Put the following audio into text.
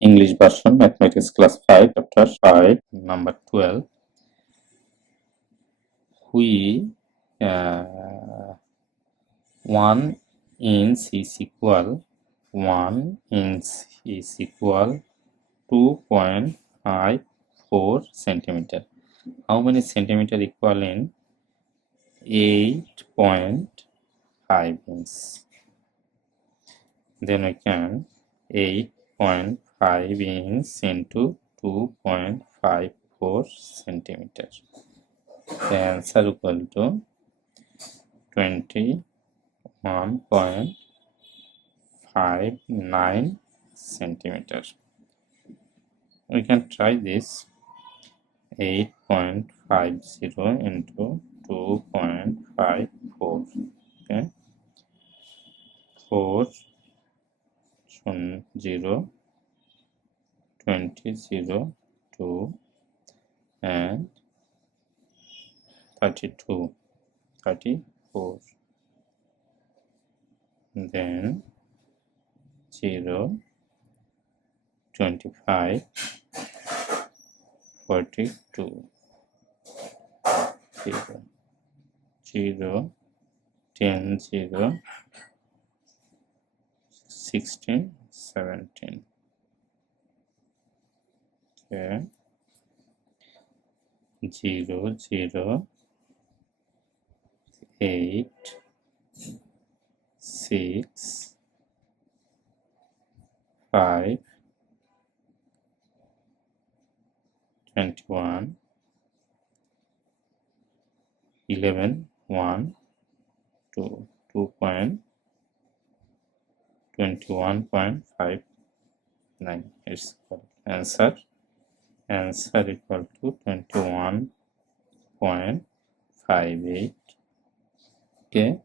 English version, Mathematics Class 5, Chapter 5, Number 12. We 1 inch is equal 2.54 centimeter. How many centimeter equal in 8.5 inch? Then we can 8.5 inch into 2.54 centimeter. The answer equal to 21.59 centimeters. We can try this. 8.50 into 2.54. Okay, 4 0 20 0 2 and 32 34. Then 0 25 42 0 0 10 0 16 17. Okay, 0 0 8 6 5 21 11 1 2 2.21.59 is answer. Answer equal to 21.58. Okay.